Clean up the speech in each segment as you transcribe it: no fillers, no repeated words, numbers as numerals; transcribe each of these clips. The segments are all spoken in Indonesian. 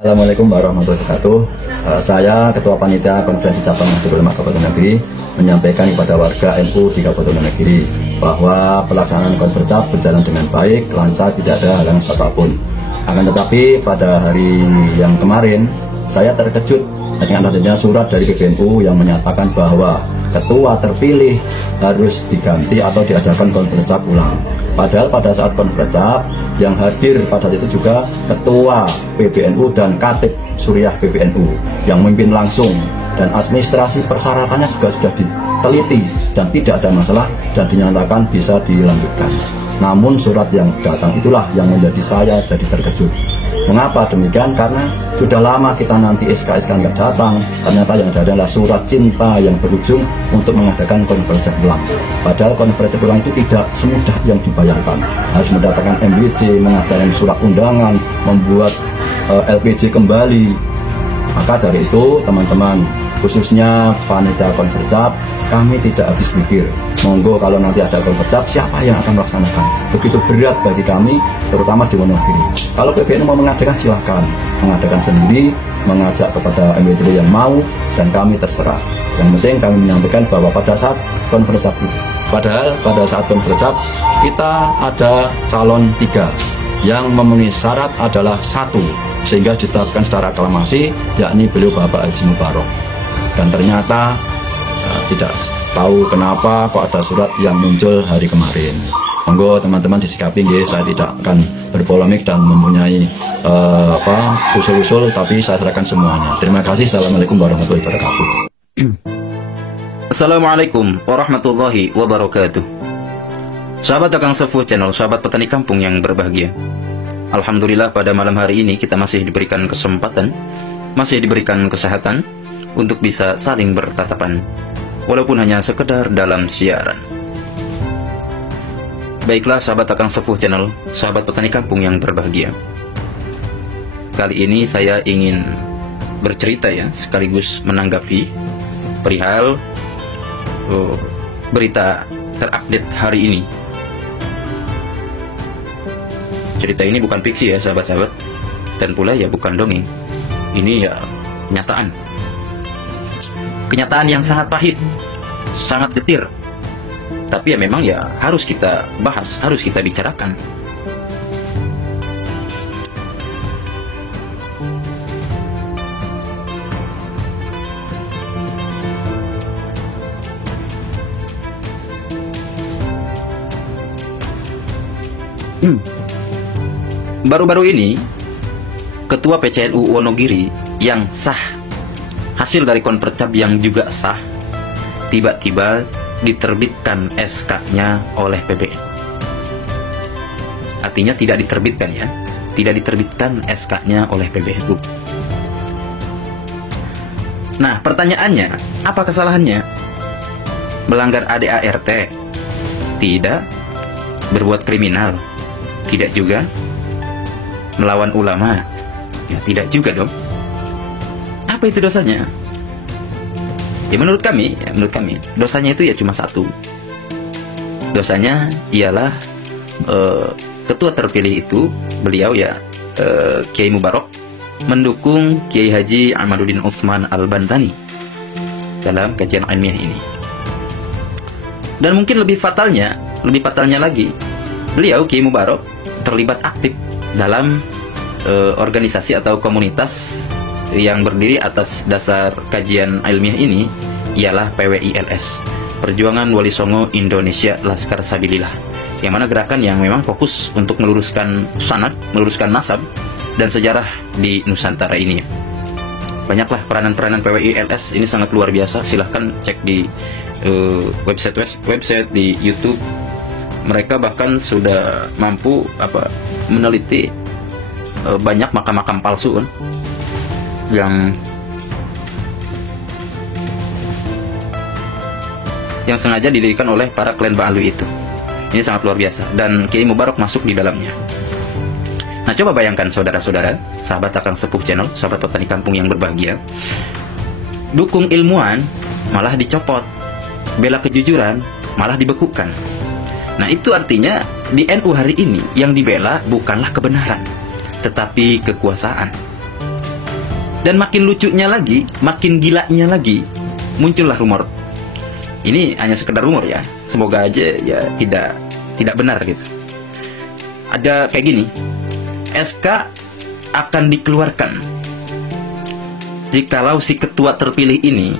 Assalamualaikum warahmatullahi wabarakatuh. Saya Ketua Panitia Konferensi Cabang Nahdlatul Ulama Kabupaten Negeri menyampaikan kepada warga NU di Kabupaten Negeri bahwa pelaksanaan konfercap berjalan dengan baik, lancar, tidak ada halangan apapun. Akan tetapi pada hari yang kemarin saya terkejut dengan adanya surat dari PBNU yang menyatakan bahwa ketua terpilih harus diganti atau diadakan konfercap ulang. Padahal pada saat konfercap yang hadir pada saat itu juga ketua PBNU dan Katib Suriah PBNU yang memimpin langsung, dan administrasi persyaratannya juga sudah diteliti dan tidak ada masalah dan dinyatakan bisa dilanjutkan. Namun surat yang datang itulah yang menjadi saya jadi terkejut. Mengapa demikian? Karena sudah lama kita nanti SK-SK nggak datang. Ternyata yang ada adalah surat cinta yang berujung untuk mengadakan konferensi ulang. Padahal konferensi ulang itu tidak semudah yang dibayangkan. Harus mendatangkan MWC, mengadakan surat undangan, membuat LPJ kembali. Maka dari itu teman-teman, khususnya panitia konfercap, kami tidak habis pikir. Monggo kalau nanti ada konfercap, siapa yang akan melaksanakan? Begitu berat bagi kami, terutama di Wonogiri. Kalau PBNU mau mengadakan, silahkan mengadakan sendiri, mengajak kepada MWC yang mau, dan kami terserah. Yang penting kami menyampaikan bahwa pada saat konfercap itu, padahal pada saat konfercap kita ada calon 3 yang memenuhi syarat adalah 1, sehingga ditetapkan secara aklamasi, yakni beliau Bapak Haji Mubarok. Dan ternyata tidak tahu kenapa kok ada surat yang muncul hari kemarin. Monggo teman-teman disikapi nggih, saya tidak akan berpolemik dan mempunyai usul-usul, tapi saya serahkan semuanya. Terima kasih. Assalamualaikum warahmatullahi wabarakatuh. Assalamualaikum warahmatullahi wabarakatuh. Sahabat Akang Sepuh Channel, sahabat petani kampung yang berbahagia. Alhamdulillah pada malam hari ini kita masih diberikan kesempatan, masih diberikan kesehatan untuk bisa saling bertatapan, walaupun hanya sekedar dalam siaran. Baiklah sahabat Akang Sepuh Channel, sahabat petani kampung yang berbahagia. Kali ini saya ingin bercerita ya, sekaligus menanggapi perihal berita terupdate hari ini. Cerita ini bukan fiksi ya sahabat-sahabat, dan pula ya bukan dongeng. Ini ya kenyataan. Kenyataan yang sangat pahit, sangat getir. Tapi ya memang ya harus kita bahas, harus kita bicarakan. Baru-baru ini Ketua PCNU Wonogiri yang sah, hasil dari konfercap yang juga sah, tiba-tiba diterbitkan SK-nya oleh PBNU. Artinya tidak diterbitkan ya, tidak diterbitkan SK-nya oleh PBNU. Nah pertanyaannya, apa kesalahannya? Melanggar ADART? Tidak. Berbuat kriminal? Tidak juga. Melawan ulama? Ya tidak juga dong. Apa itu dosanya? Ya menurut kami dosanya itu ya cuma satu. Dosanya ialah ketua terpilih itu, beliau ya Kiai Mubarok, mendukung Kiai Haji Ahmaduddin Utsman Al-Bantani dalam kajian ilmiah ini. Dan mungkin lebih fatalnya lagi, beliau Kiai Mubarok terlibat aktif dalam organisasi atau komunitas yang berdiri atas dasar kajian ilmiah ini, ialah PWILS, Perjuangan Wali Songo Indonesia Laskar Sabilillah, yang mana gerakan yang memang fokus untuk meluruskan sanad, meluruskan nasab dan sejarah di Nusantara ini. Banyaklah peranan-peranan PWILS ini, sangat luar biasa. Silahkan cek di website di YouTube. Mereka bahkan sudah mampu meneliti banyak makam-makam palsu kan, yang sengaja didirikan oleh para klan Ba'alwi itu. Ini sangat luar biasa, dan Kiai Mubarok masuk di dalamnya. Nah coba bayangkan saudara-saudara, sahabat Akang Sepuh Channel, sahabat petani kampung yang berbahagia, dukung ilmuwan malah dicopot, bela kejujuran malah dibekukan. Nah itu artinya di NU hari ini yang dibela bukanlah kebenaran, tetapi kekuasaan. Dan makin lucunya lagi, makin gilanya lagi, muncullah rumor. Ini hanya sekedar rumor ya, semoga aja ya tidak benar gitu. Ada kayak gini, SK akan dikeluarkan jikalau si ketua terpilih ini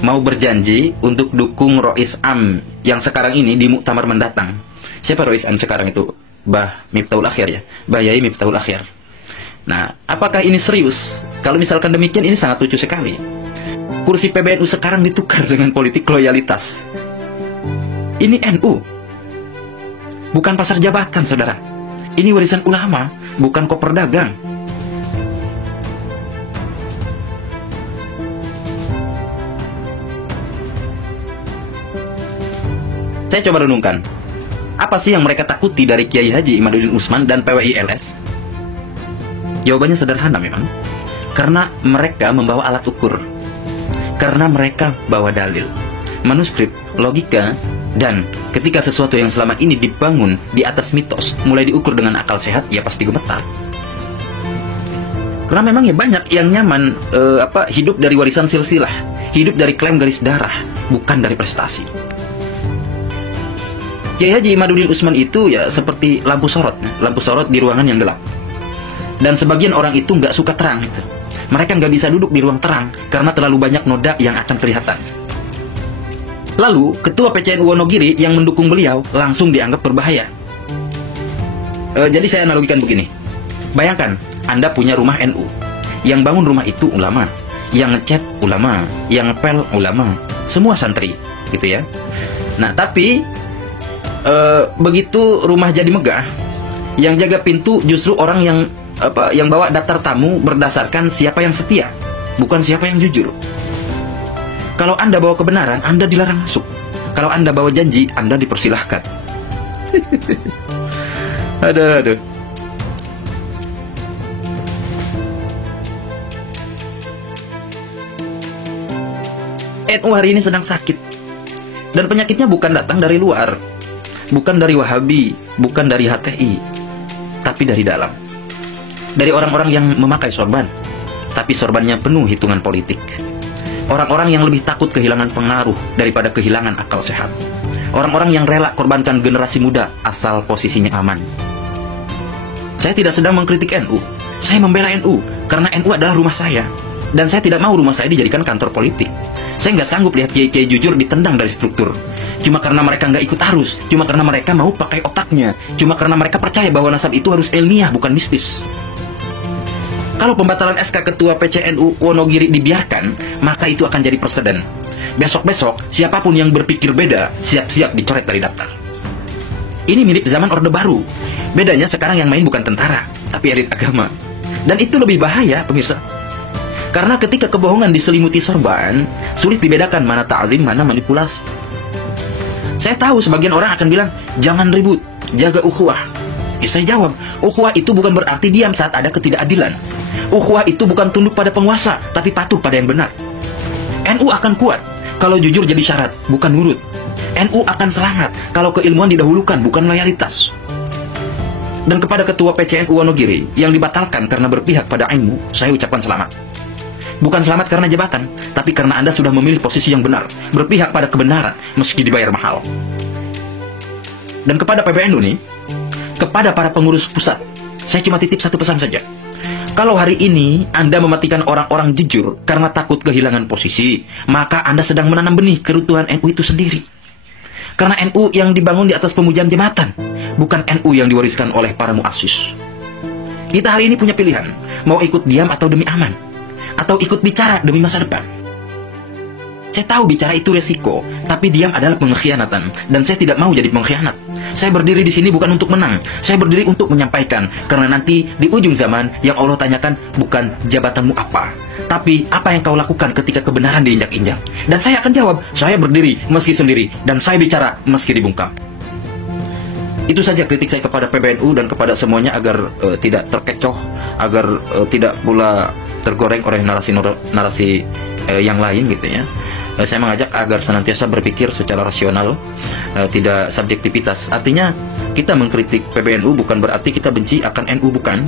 mau berjanji untuk dukung Rois Am yang sekarang ini di muktamar mendatang. Siapa Rois Am sekarang itu? Bah Miftahul Akhir ya, Bah Yai Miftahul Akhir. Nah, apakah ini serius? Kalau misalkan demikian, ini sangat lucu sekali. Kursi PBNU sekarang ditukar dengan politik loyalitas. Ini NU, bukan pasar jabatan, saudara. Ini warisan ulama, bukan koper dagang. Saya coba renungkan, apa sih yang mereka takuti dari Kiai Haji Imaduddin Utsman dan PWI LS? Jawabannya sederhana memang. Karena mereka membawa alat ukur. Karena mereka bawa dalil, manuskrip, logika, dan ketika sesuatu yang selama ini dibangun di atas mitos mulai diukur dengan akal sehat, ya pasti gemetar. Karena memang ya banyak yang nyaman hidup dari warisan silsilah, hidup dari klaim garis darah, bukan dari prestasi. Kiai Haji Imaduddin Utsman itu ya seperti lampu sorot di ruangan yang gelap. Dan sebagian orang itu nggak suka terang gitu. Mereka nggak bisa duduk di ruang terang karena terlalu banyak noda yang akan kelihatan. Lalu, ketua PCNU Wonogiri yang mendukung beliau langsung dianggap berbahaya. Jadi saya analogikan begini. Bayangkan, Anda punya rumah NU. Yang bangun rumah itu ulama, yang ngecat ulama, yang ngepel ulama, semua santri, gitu ya. Nah, tapi begitu rumah jadi megah, yang jaga pintu justru orang yang bawa daftar tamu berdasarkan siapa yang setia, bukan siapa yang jujur. Kalau Anda bawa kebenaran, Anda dilarang masuk. Kalau Anda bawa janji, Anda dipersilahkan. Aduh. NU hari ini sedang sakit. Dan penyakitnya bukan datang dari luar, bukan dari Wahabi, bukan dari HTI, tapi dari dalam. Dari orang-orang yang memakai sorban, tapi sorbannya penuh hitungan politik. Orang-orang yang lebih takut kehilangan pengaruh daripada kehilangan akal sehat. Orang-orang yang rela korbankan generasi muda asal posisinya aman. Saya tidak sedang mengkritik NU. Saya membela NU karena NU adalah rumah saya. Dan saya tidak mau rumah saya dijadikan kantor politik. Saya nggak sanggup lihat kiai-kiai jujur ditendang dari struktur. Cuma karena mereka nggak ikut arus. Cuma karena mereka mau pakai otaknya. Cuma karena mereka percaya bahwa nasab itu harus ilmiah, bukan mistis. Kalau pembatalan SK Ketua PCNU Wonogiri dibiarkan, maka itu akan jadi preseden. Besok-besok, siapapun yang berpikir beda, siap-siap dicoret dari daftar. Ini mirip zaman Orde Baru. Bedanya sekarang yang main bukan tentara, tapi elit agama. Dan itu lebih bahaya, pemirsa. Karena ketika kebohongan diselimuti sorban, sulit dibedakan mana ta'lim, mana manipulasi. Saya tahu sebagian orang akan bilang, jangan ribut, jaga ukhuwah. Ya, saya jawab, ukhuwah itu bukan berarti diam saat ada ketidakadilan. Ukhuwah itu bukan tunduk pada penguasa, tapi patuh pada yang benar. NU akan kuat kalau jujur jadi syarat, bukan nurut. NU akan selamat kalau keilmuan didahulukan, bukan loyalitas. Dan kepada Ketua PCNU Wonogiri yang dibatalkan karena berpihak pada ilmu, saya ucapkan selamat. Bukan selamat karena jabatan, tapi karena Anda sudah memilih posisi yang benar, berpihak pada kebenaran, meski dibayar mahal. Dan kepada PBNU nih, kepada para pengurus pusat, saya cuma titip satu pesan saja. Kalau hari ini Anda mematikan orang-orang jujur karena takut kehilangan posisi, maka Anda sedang menanam benih keruntuhan NU itu sendiri. Karena NU yang dibangun di atas pemujaan jabatan, bukan NU yang diwariskan oleh para muassis. Kita hari ini punya pilihan, mau ikut diam atau demi aman, atau ikut bicara demi masa depan. Saya tahu bicara itu resiko, tapi diam adalah pengkhianatan, dan saya tidak mau jadi pengkhianat. Saya berdiri di sini bukan untuk menang, saya berdiri untuk menyampaikan, karena nanti di ujung zaman yang Allah tanyakan bukan jabatanmu apa, tapi apa yang kau lakukan ketika kebenaran diinjak-injak. Dan saya akan jawab, saya berdiri meski sendiri, dan saya bicara meski dibungkam. Itu saja kritik saya kepada PBNU dan kepada semuanya agar tidak terkecoh, agar tidak pula tergoreng oleh narasi yang lain gitu ya. Saya mengajak agar senantiasa berpikir secara rasional, tidak subjektivitas. Artinya kita mengkritik PBNU bukan berarti kita benci akan NU, bukan.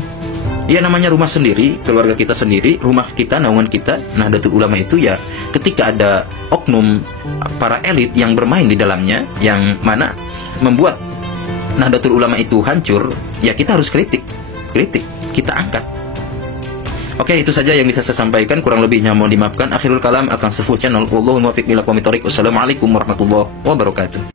Ya namanya rumah sendiri, keluarga kita sendiri, rumah kita, naungan kita, Nahdlatul Ulama itu ya ketika ada oknum para elit yang bermain di dalamnya, yang mana membuat Nahdlatul Ulama itu hancur, ya kita harus kritik, kita angkat. Oke, itu saja yang bisa saya sampaikan, kurang lebihnya mohon dimaafkan. Akhirul kalam, Akang Sefu Channel. Wallahu muwaffiq ila aqwamit thoriq. Wassalamualaikum warahmatullahi wabarakatuh.